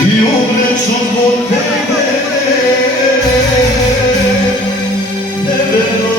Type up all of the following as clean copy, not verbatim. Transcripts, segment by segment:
i umreću zbog tebe, nebeno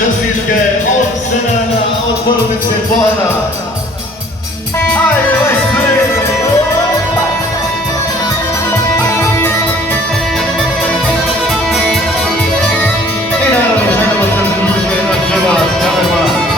čestitke od Senana, od porodice Bojana. Ajde, ovaj svijet! I naravno, želimo se družiti jedan džemat, kamerman.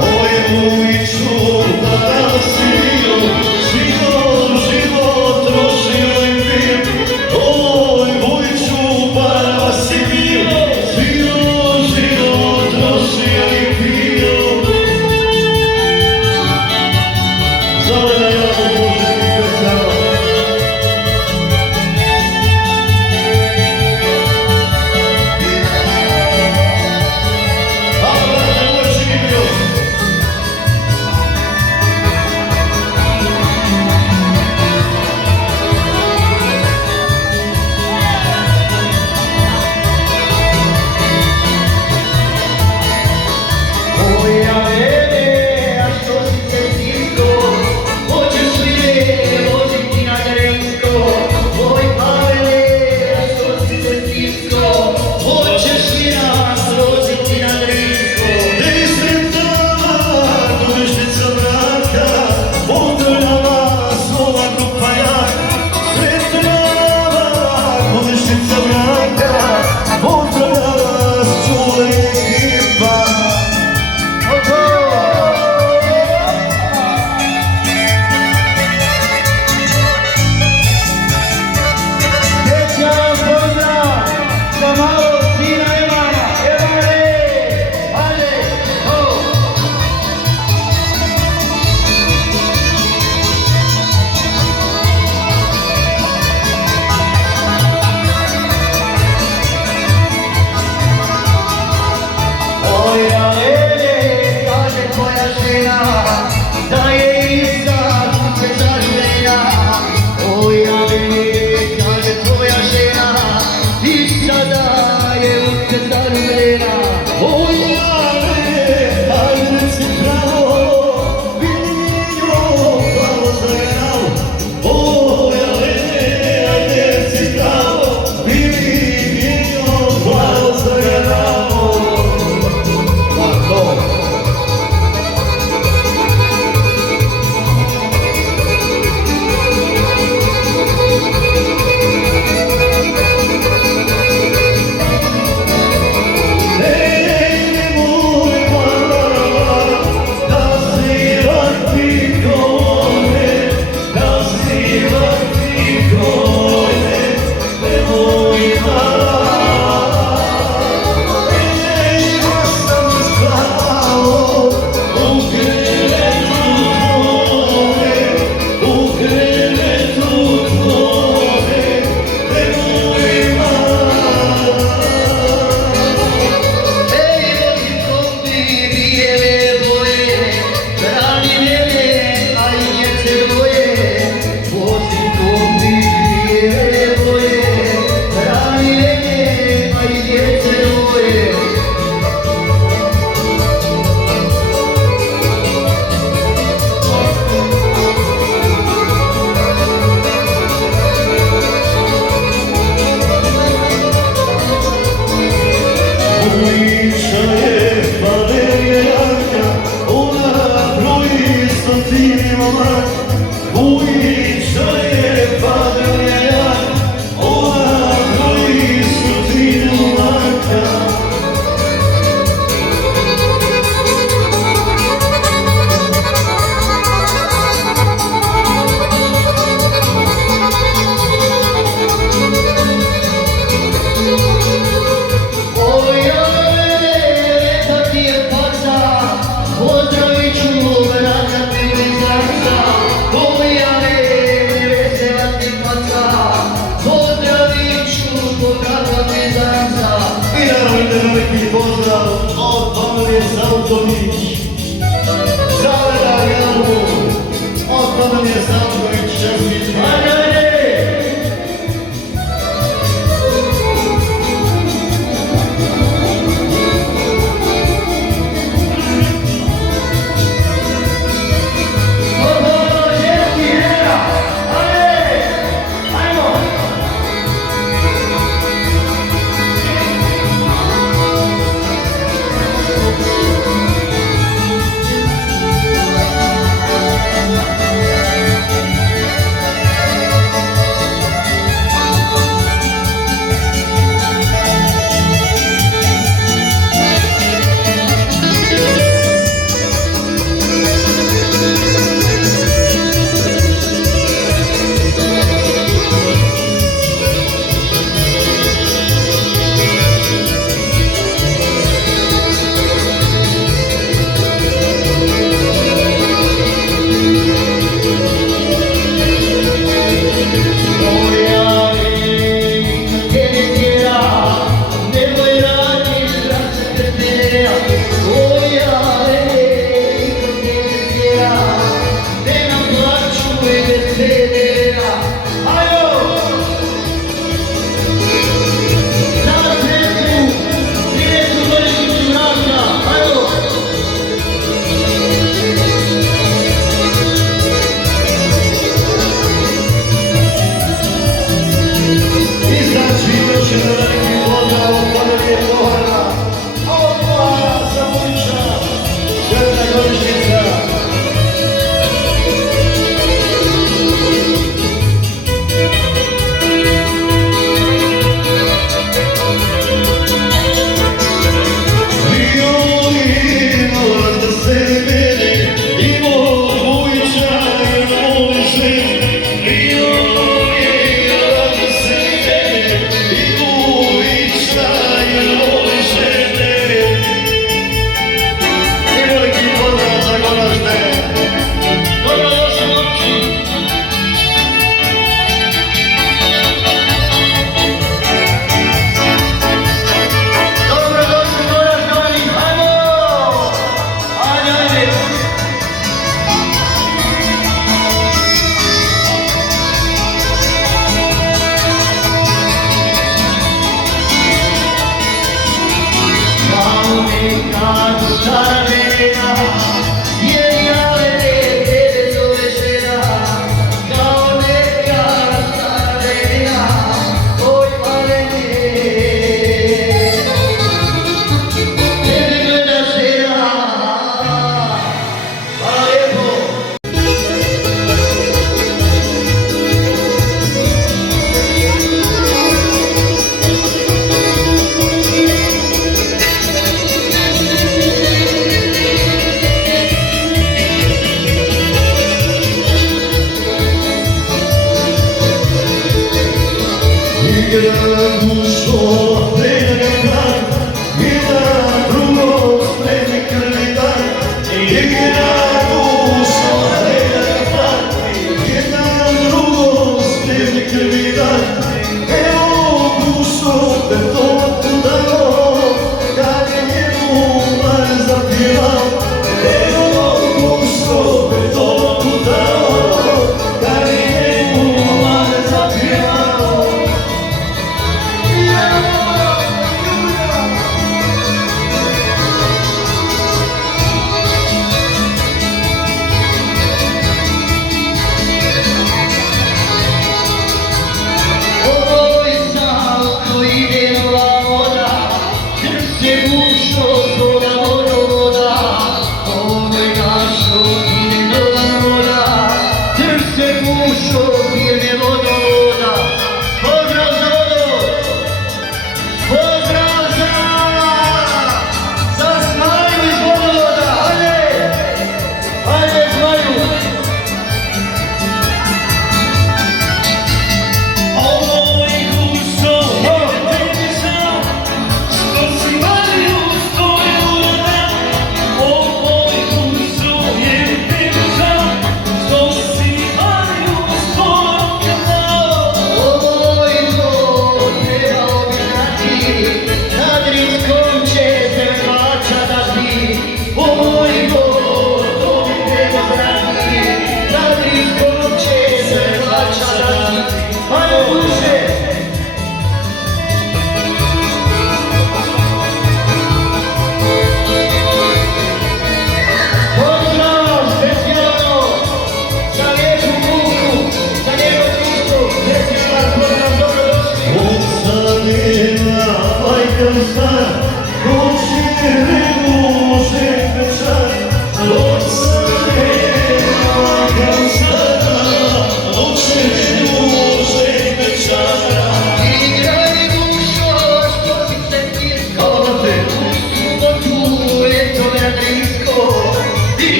Oj, Vujiću, da si bio, život trošio i pio. Oj, Vujiću, da si bio, život trošio i pio. Zove da ja može mi pesama. veliki pozdrav od familije Savković. Zaveda Jamu, od familije Savković, čestitke.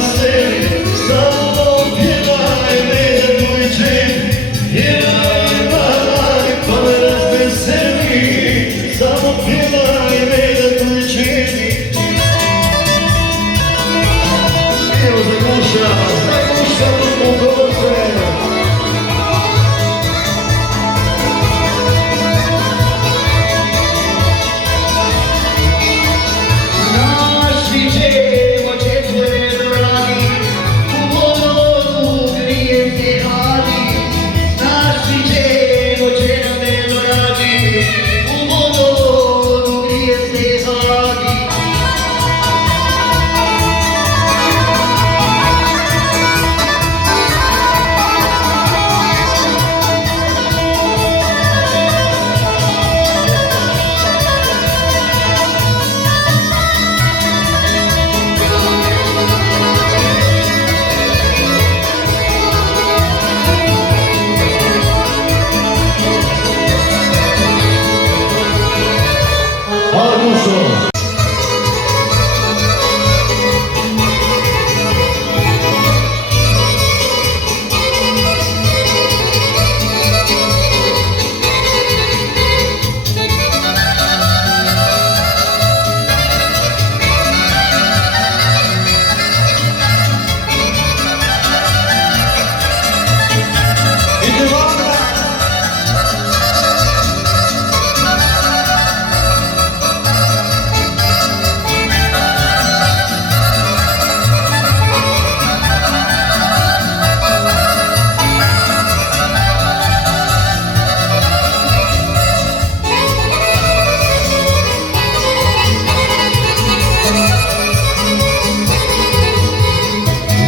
veseli, samo pjevaj, ne tuđim. Pjevaj, mali, pa me razveseli, samo pjevaj, ne tuđim. Evo zagušava u goze.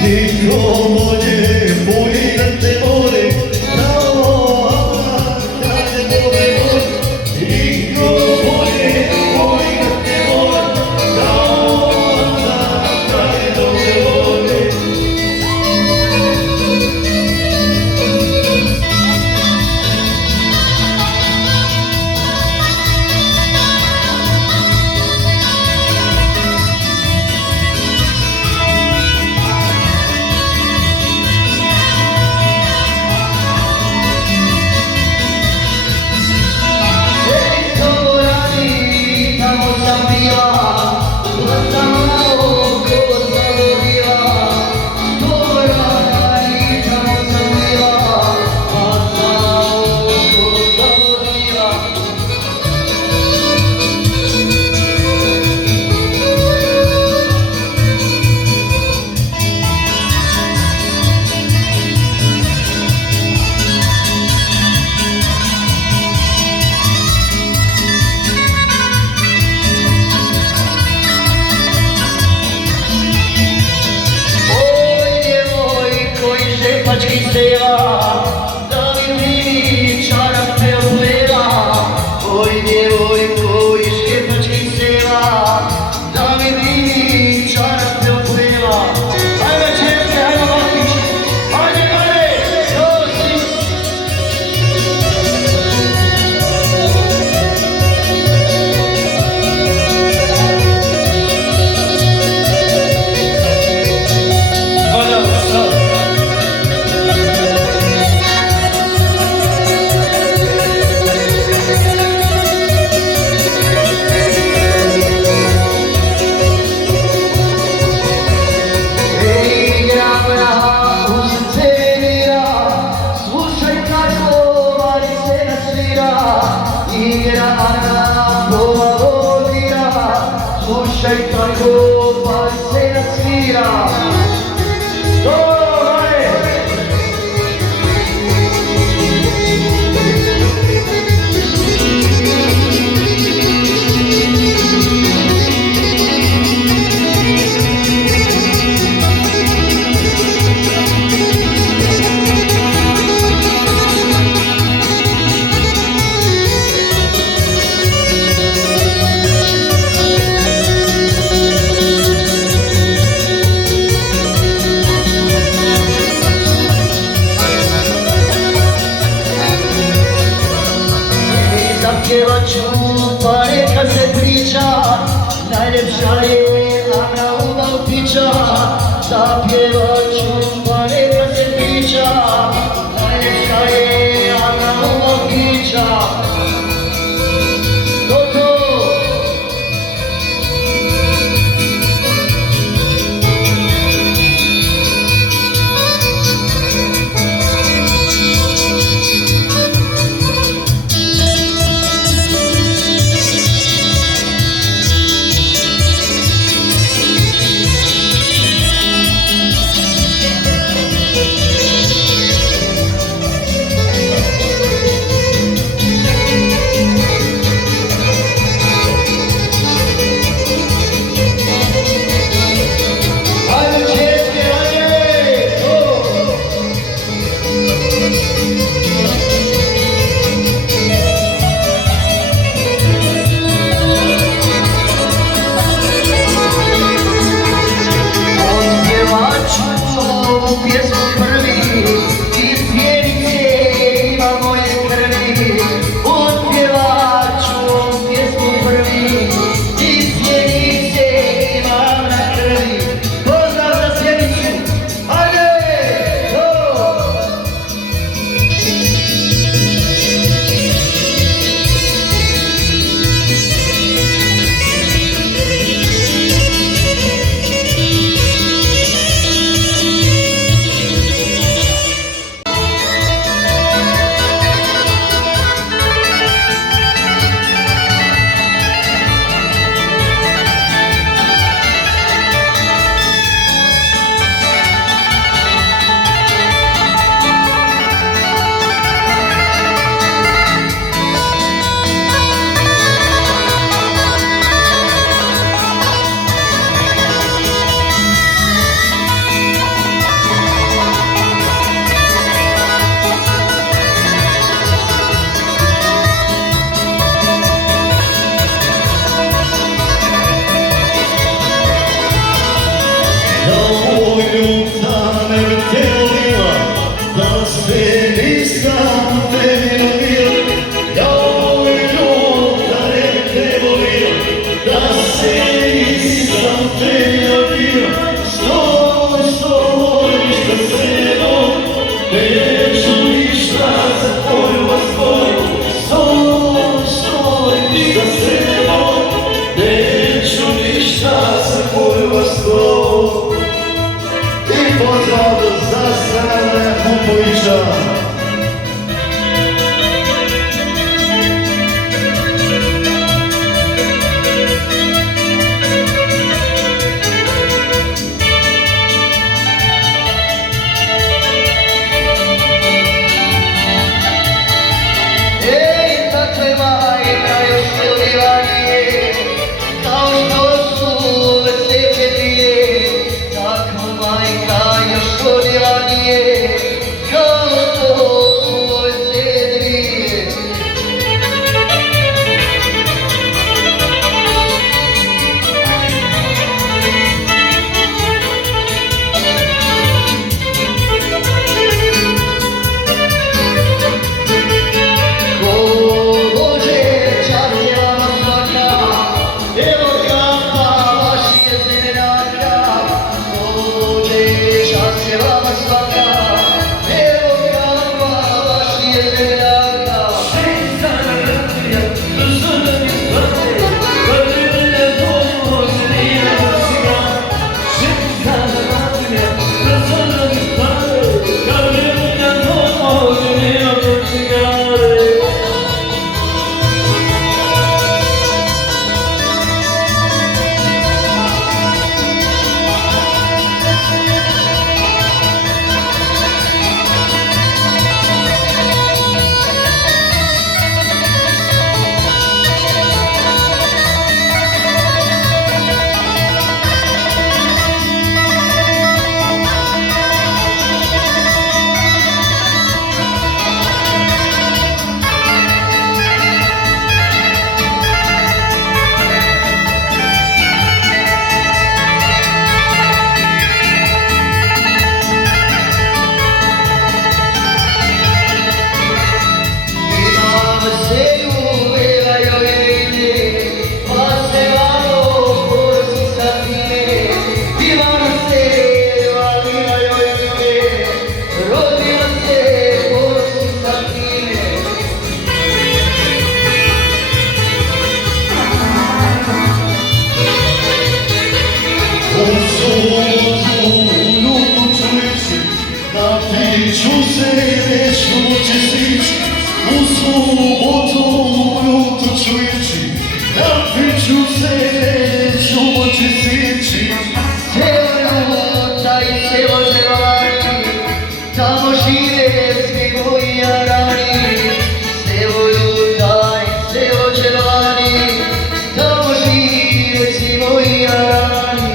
Niko bolje, bolje da te vole, kao da te vole. Niko bolje, bolje da te vole, kao da te vole. Slušaj tako, pa se nasvira. Pjevaću, pa neka se priča, najljepša je Ana u Maltića. zapjevat ću pa neka se priča, najljepša je Ana Umakića. Pjesmu prvi iz pjenice ima moje krvi, otpjevat ću pjesmu prvi iz pjenice imam na krvi. Pozdrav za Sjenicu, ajde, go! Ljuta ne bi te volila, da se nisam tebi ljubila. Joj, ljuta ne bi te volila, da se nisam tebi ljubila. Stoj, ništa se moj, neću ništa za tvoju vas tvoju. Stoj, ništa se moj, neću ništa za tvoju vas tvoju. I pozdrav za Srana Kupovića. Ej, takve majka još milovanije, kao što su veselje dvije, takva majka još milovanije, kao što su veselje dvije. Ko Bože subotu ujutro ću ići, napit ću se, neću moći stići. Selo ljuta i selo želani, tamo žive svi moji jarani. Selo ljuta i selo želani, tamo žive svi moji jarani.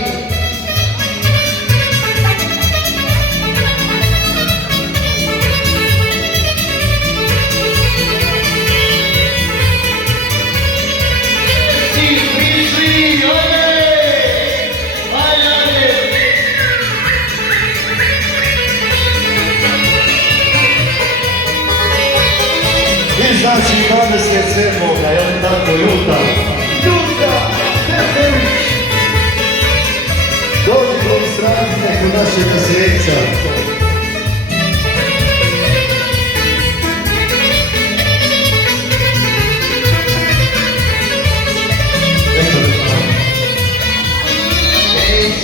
Svi prišli, ajde, ajde. I znači 27. je li tako Juta? Juta, Petrović. Dođi kod strane kod našega sreća.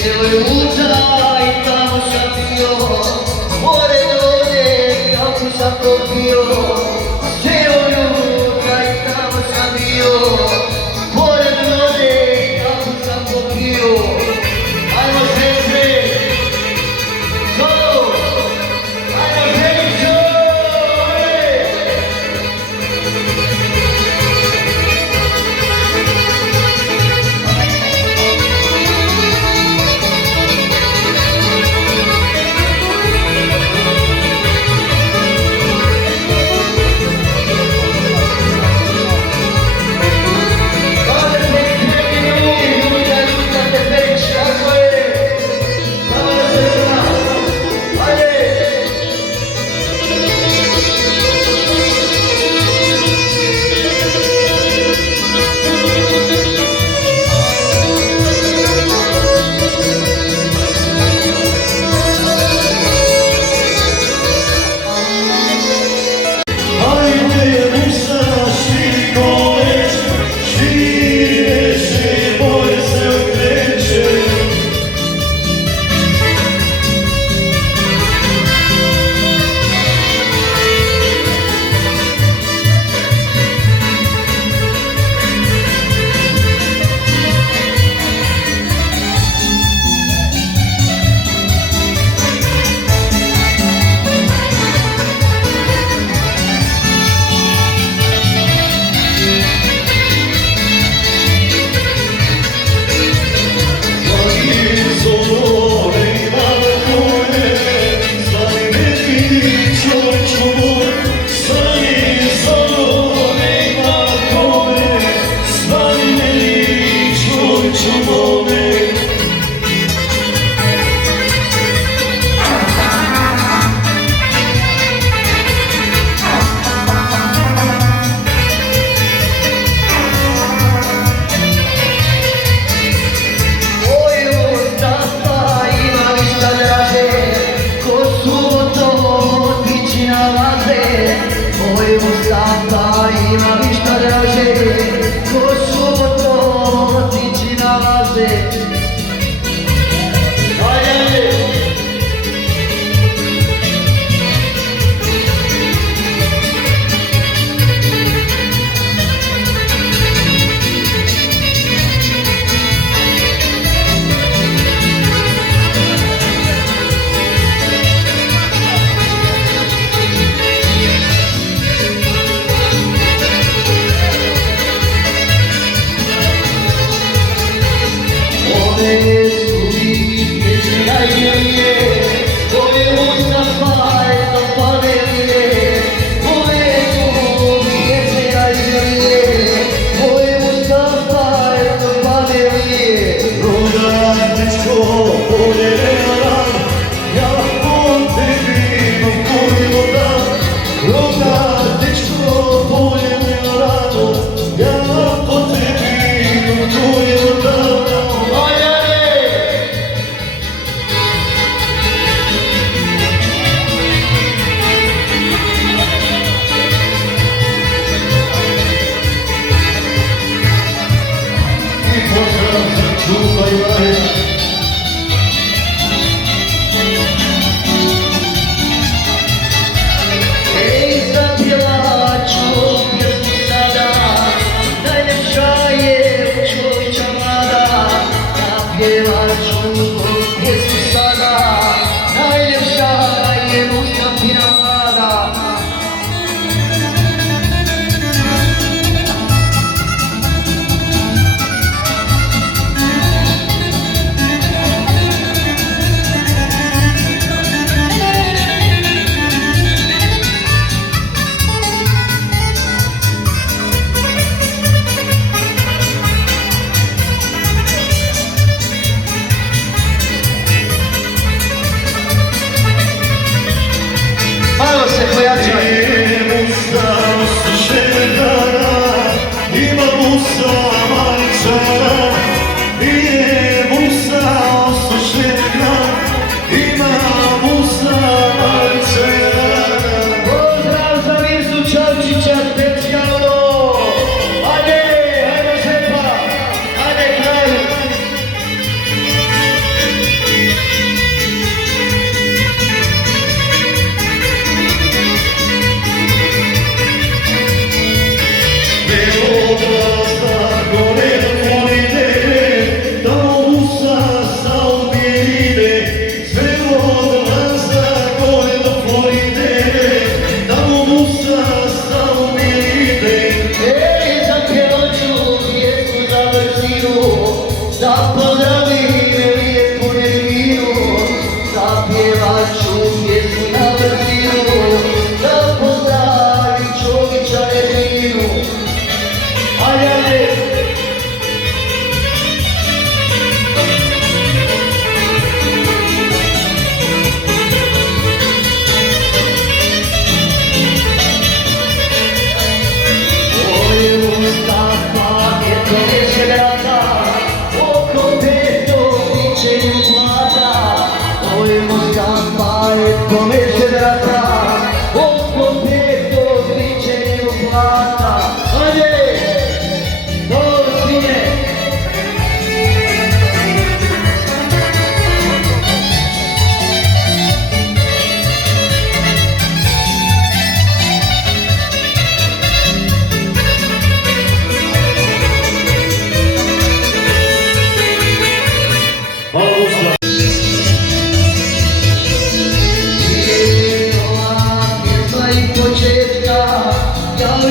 Selo ljuta i tamo sam bio, pored vode kako sam popio. Selo ljuta i tamo sam bio, pored vode kako sam popio. Ajmo sestre, solo, ajmo sestre,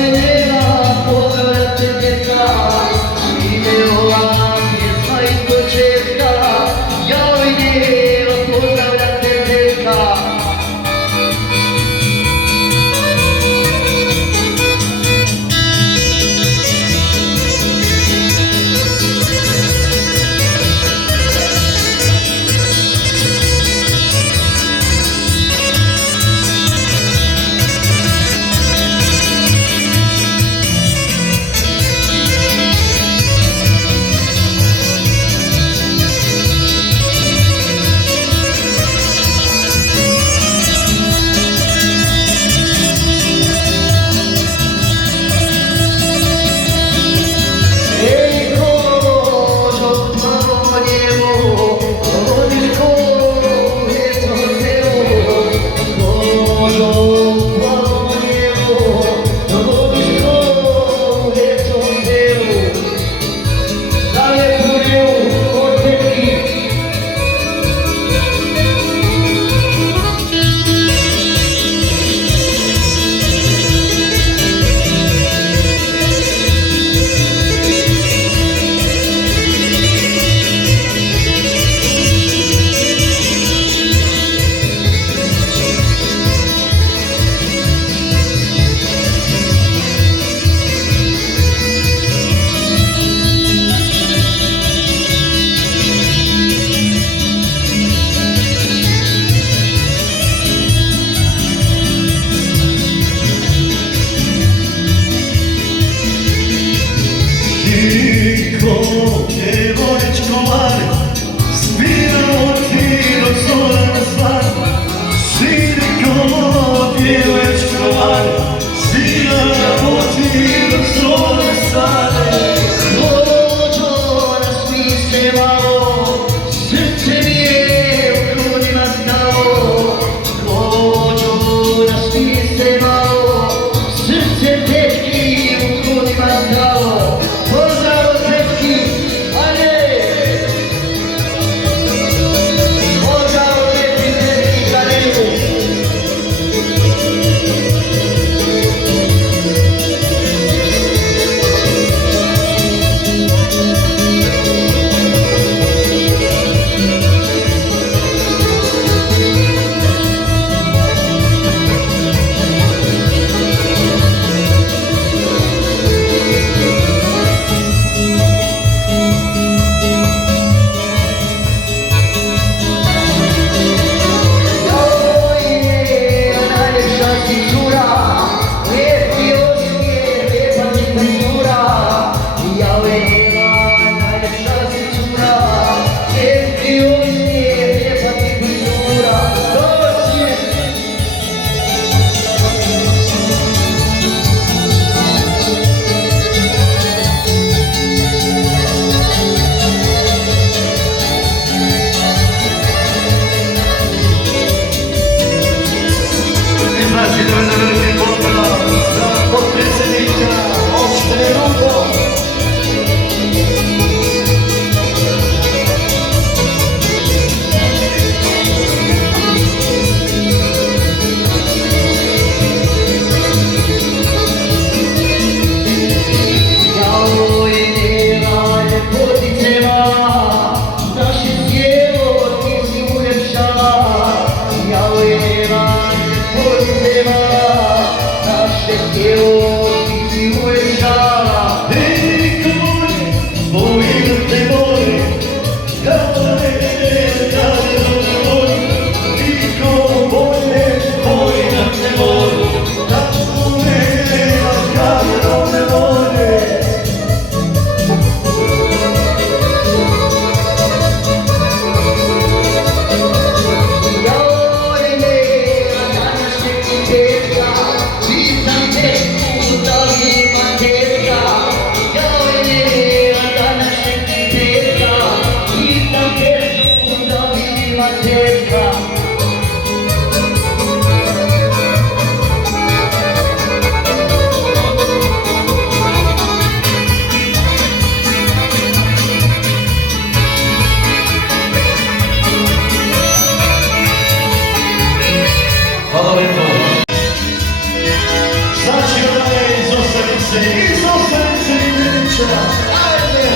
Java, pozdravljate djeca, živeo vam je sva iz početka. Jao i djevo, pozdravljate djeca. Znači da je veliki pozdrav za potpredsjednika opštine se isto srce i neća. Ajde!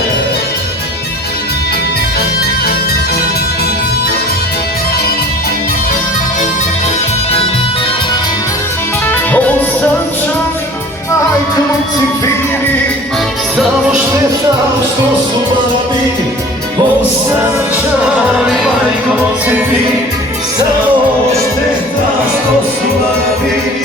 Osančani, majkoci fini, samo šteta što su babi. Osančani, majkoci fini, samo šteta što su babi.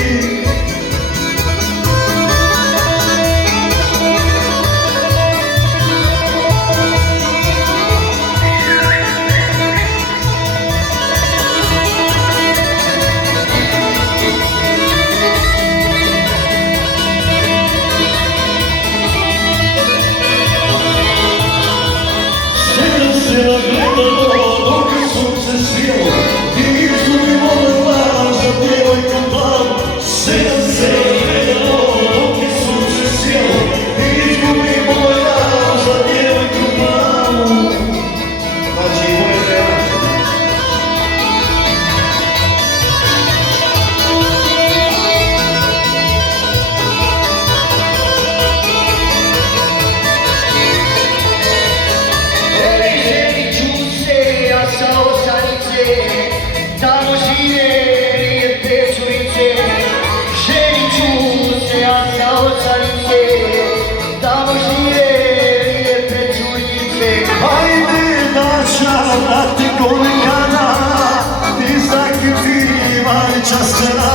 Tamo žive lijepe curice, ženit ću se ja sa Osanice. Tamo žive lijepe curice. Ajde naša, vrati kolikana, ti zakriva i časena.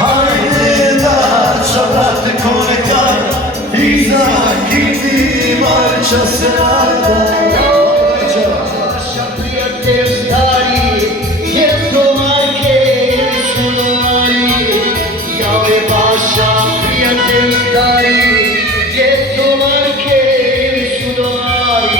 Ajde naša, vrati kolikana, ti zakriva i časena. Naša prijatelj stari, jer to majke ili su domari. Ja je vaša prijatelj stari, jer to majke ili su domari.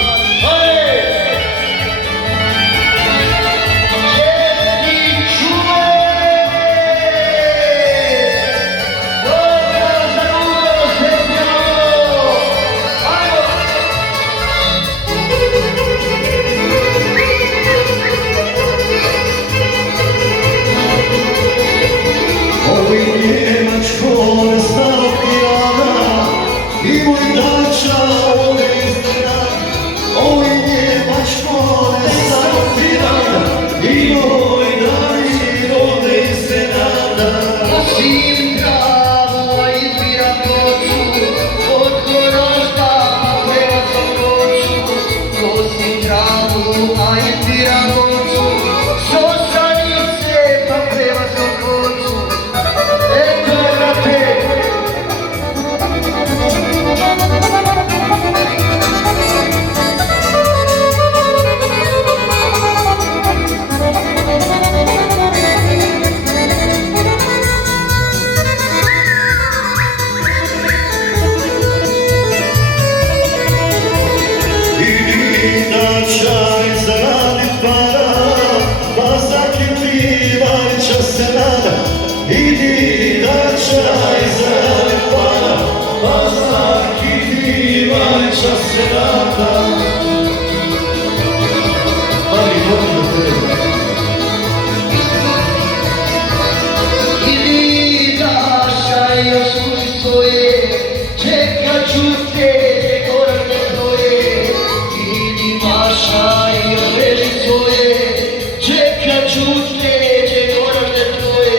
Idi da čaj zaradi para, pa svaki divanča se rada. Ali možda treba. Idi da čaj još služi svoje, čekat ću te korake tvoje. Idi Maša i odveži svoje, čekat ću te korake tvoje.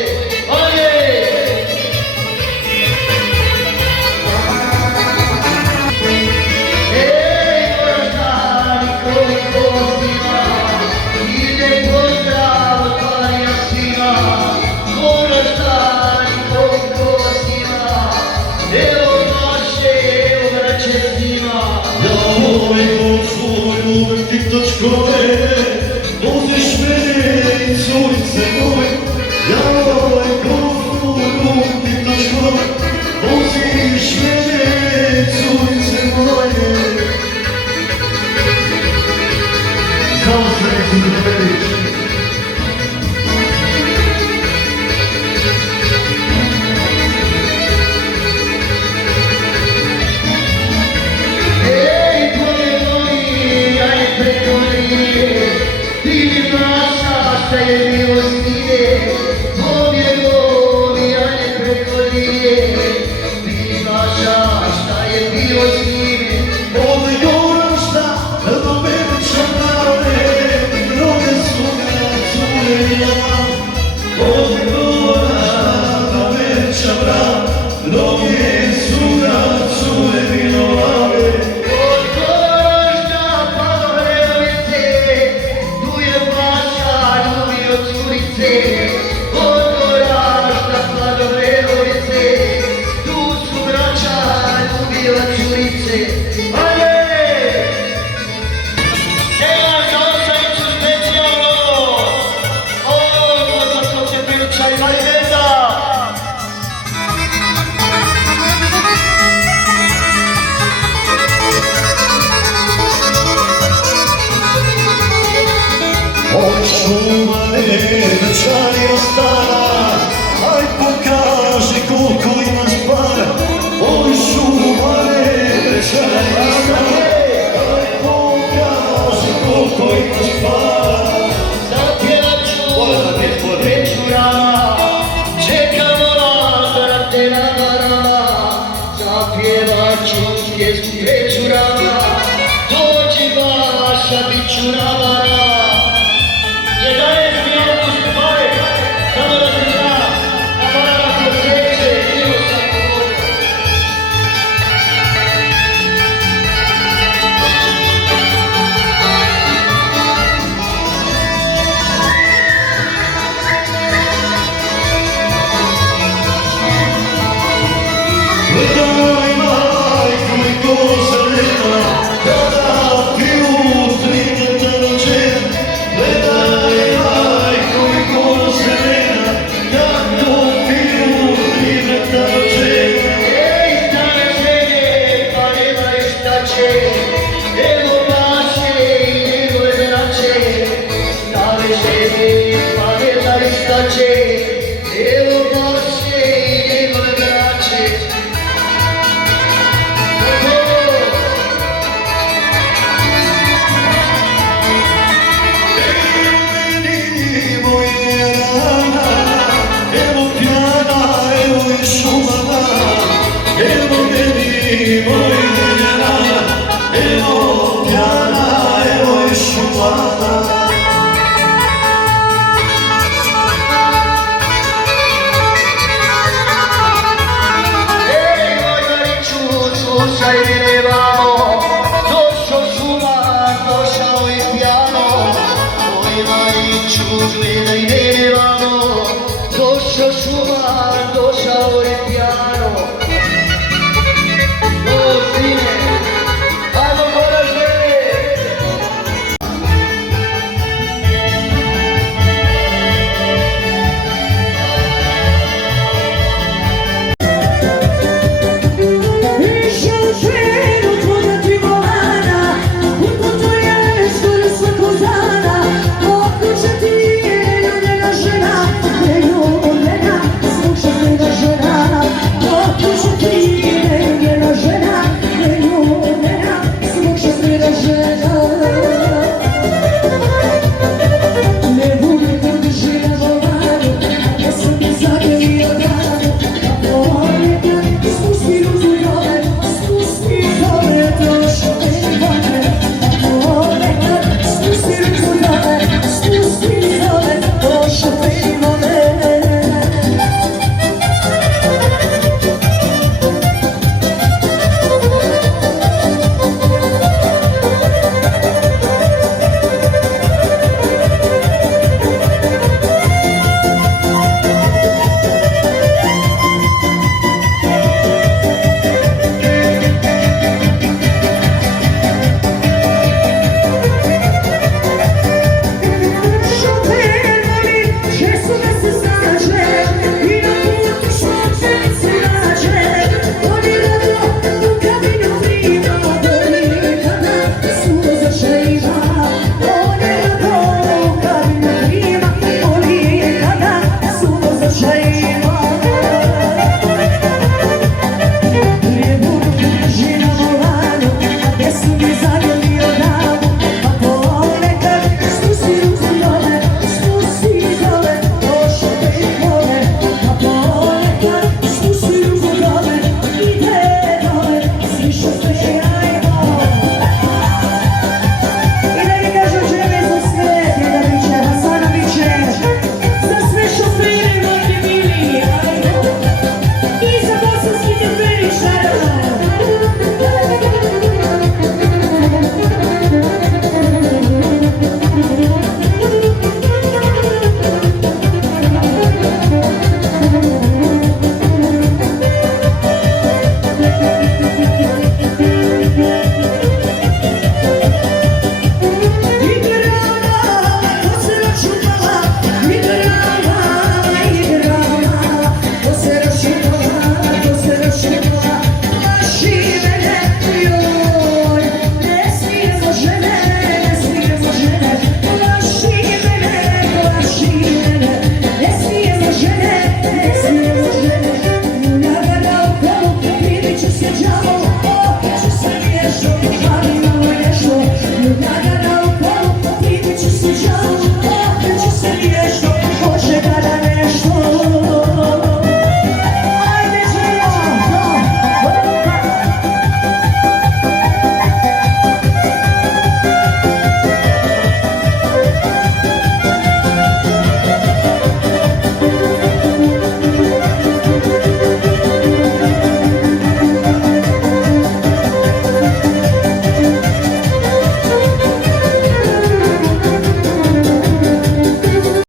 Točkove, voziš mene i curice moje, ja ovaj golf ljubim ti točkove, voziš mene i curice moje. Samo se neću da vidiš. Pobjegovi, a ne preko linije, ti Maša. io stime, Ove gosta, dove c'è mare, dove suga azzurra. Ove gosta, dove c'è mare, dove suga azzurra. odgovorna padovredovice, tu je vaša ljubio curice, odgovorna padovredovice, tu su braća ljubila curice. Ajde! Evo za Osanicu specijalno, ovo za što će priča i Marineta. Oj šumane, večari ostala, aj pokaži koliko imaš para. Oj šumane, večari ostala, aj pokaži koliko imaš para. Zapjevat ću večurama, čekamo nas da nam te navarama. Zapjevat ću pjesmu večurama, dođi vaša, bit ću navarama. 11. avgust pare, samo da se zna, navarama se sreće, bilo sam govorio. Gledaj majko i koza nema, kada ti utrine te rođena. Gledaj majko i koza nema, kako ti utrine te rođena. Ej, stare žene, pa nemaju šta će, evo naše i njegove braće. Stare žene, pa nemaju šta će, evo naše i njegove braće. Meni moje rana, evo pjana, evo i šumana. Evo meni moje rana, evo pjana, evo i šumana. Ej, Gordaniću, slušaj mene vamo, došao šuman, došao i pjano. Oj, Mariću, gledaj